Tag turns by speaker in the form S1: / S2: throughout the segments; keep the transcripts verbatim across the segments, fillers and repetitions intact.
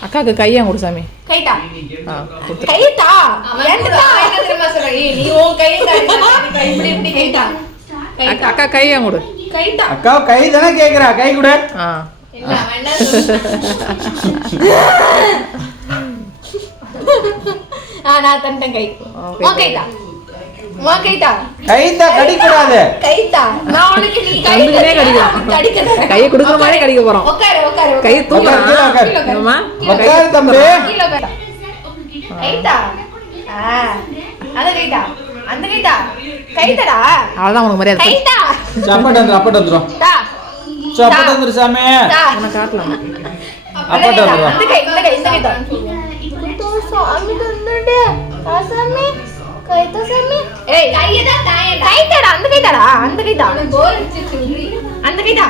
S1: அக்காக்கு கையா கொடு சாமி.
S2: கைட்டா
S1: ஆ கொடுத்து.
S2: கைட்டா ஏன்டா என்ன தெரியுமா சொல்ற? ஏய் நீ உன் கையை காட்டு. கை இப்படி இப்படி கைட்டா.
S1: அக்கா அக்கா கையா கொடு.
S2: கைட்டா.
S3: அக்கா கை தானே கேக்குறா, கை கூட.
S1: ஆ.
S2: இல்ல அவன் என்ன சொல்றான்? ஆ நான் தந்தேன் கை. உன் கைட்டா. உன் கைட்டா.
S3: கைத்தா கடிக்க கூடாது.
S2: கைட்டா. நான் உனக்கு நீ கை
S1: தந்துனே கடிக்க.
S2: கடிக்க.
S1: கையை கொடுக்குற மாதிரி கடிக்க போறோம்.
S2: உட்காரு உட்காரு.
S1: கையை தூக்குறா. அம்மா
S3: உட்காரு தம்பி.
S2: கீழ உட்காரு. கைட்டா. ஆ அந்த கைட்டா. அந்த கைட்டா. கைட்டடா.
S1: அவ்வளவுதான் உனக்கு மரியாதை.
S2: கைட்டா.
S3: சப்பட்டு வந்து அப்பட்டு வந்துரும்.
S2: டா.
S3: சப்பட்டு வந்துரு சாமி.
S2: டா.
S1: உனக்கு காட்டலாம்.
S3: அப்பட்டு வந்துரும்.
S2: அந்த கை இந்த கை இந்த கைட்டா. சாமி தந்தடே. சாமி கைட்டா சாமி. ஏய் கையடா தாயடா. கைட்டடா அந்த கைட்டடா. அந்த கைட்டா. போர் அடிச்சிருச்சு. அந்த கைட்டா.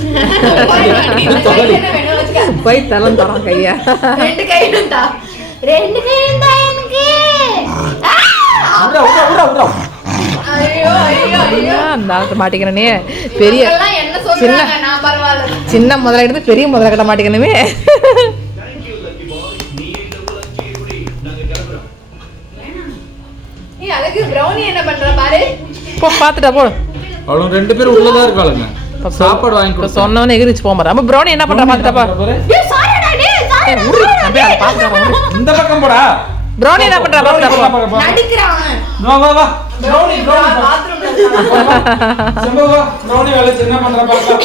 S1: போய் தலம் தரோம் கையா.
S2: ரெண்டு கையும் தா. ரெண்டு கையும் தா எனக்கு.
S3: உடா உடா உடா உடா.
S2: ஐயோ ஐயோ ஐயோ.
S1: நான் மாட்டிக்கிறனே. பெரிய
S2: என்ன சொல்றாங்க? நான் பரவாயில்லை.
S1: சின்ன முதல்ல எடுத்து பெரிய முதல்ல கட்ட மாட்டிக்கணுமே.
S2: நீ அழகு பிரவுனி என்ன பண்ற பாரு.
S1: போ பாத்துட்டா போ.
S3: அவளும் ரெண்டு பேரும் உள்ளதா இருக்காளுங்க. சாப்பாடு வாங்கி
S1: இப்ப
S3: கொடுத்து
S1: சொன்னவனே எகிரிச்சு போக மாட்டா. அப்ப ப்ரௌனி என்ன பண்றா பாத்துட்டா பா.
S2: டேய் சாரிடா டேய் சாரி.
S1: ஏய் உரு அப்படியே அத பாத்துறா.
S3: இந்த பக்கம் போடா.
S1: ப்ரௌனி என்ன பண்றா பாத்துட்டா பா.
S2: நடிக்கிறான்.
S3: வா வா வா. Brownie Brownie.
S2: பாத்ரூம்ல இருக்கான்.
S3: செம்பு வா. ப்ரௌனி வேலை என்ன பண்றா பாக்கலாம்.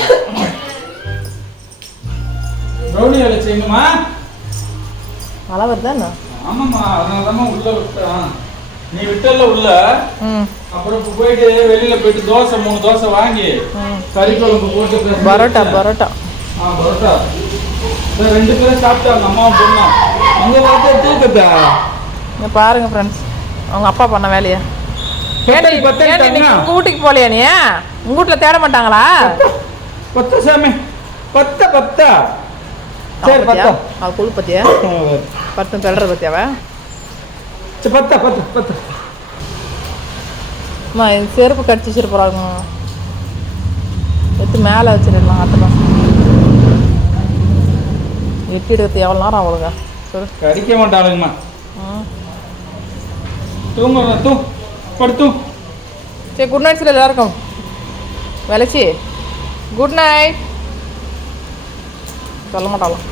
S3: ப்ரௌனி வேலை செய்யுமா?
S1: மழை வருதானே?
S3: ஆமாம்மா, அதனால தான் உள்ள விட்டான். நீ விட்டல உள்ள.
S1: ம்.
S3: அப்புறம் இப்ப போயிட்டு வெளியில போயிட்டு தோசை மூணு தோசை வாங்கி கறி குழம்பு போட்டு
S1: பரோட்டா பரோட்டா.
S3: ஆ பரோட்டா. இந்த ரெண்டு பேரும் சாப்பிட்டாங்க அம்மாவும் பொண்ணும். அங்க பார்த்தா தூக்கத்தா.
S1: இங்க பாருங்க ஃப்ரெண்ட்ஸ். அவங்க அப்பா பண்ண வேலையா? ஏன்டி
S3: பத்தடி
S1: ஏன்டி நீ
S3: தங்கா?
S1: உங்க வீட்டுக்கு போலையா நீ? உங்க வீட்டுல தேட மாட்டாங்களா?
S3: பத்த சாமி. பத்த பத்த. சரி பத்த.
S1: அவ குழு பத்தியா? பத்து தள்ளுற பத்தியாவா?
S3: சரி பத்த பத்த பத்த.
S1: அம்மா இந்த செருப்பு கடிச்சு வச்சுட்டு போறாங்க. எடுத்து மேலே வச்சிடலாம் அத்தனை. எட்டி எடுக்கிறது எவ்வளோ நேரம் அவளுங்க சொல்லு.
S3: கடிக்க மாட்டாளுங்கம்மா.
S1: ம்.
S3: தூங்க தூ படுத்து.
S1: சரி குட் நைட் சார் எல்லாருக்கும். விளைச்சி குட் நைட் சொல்ல மாட்டாலும்.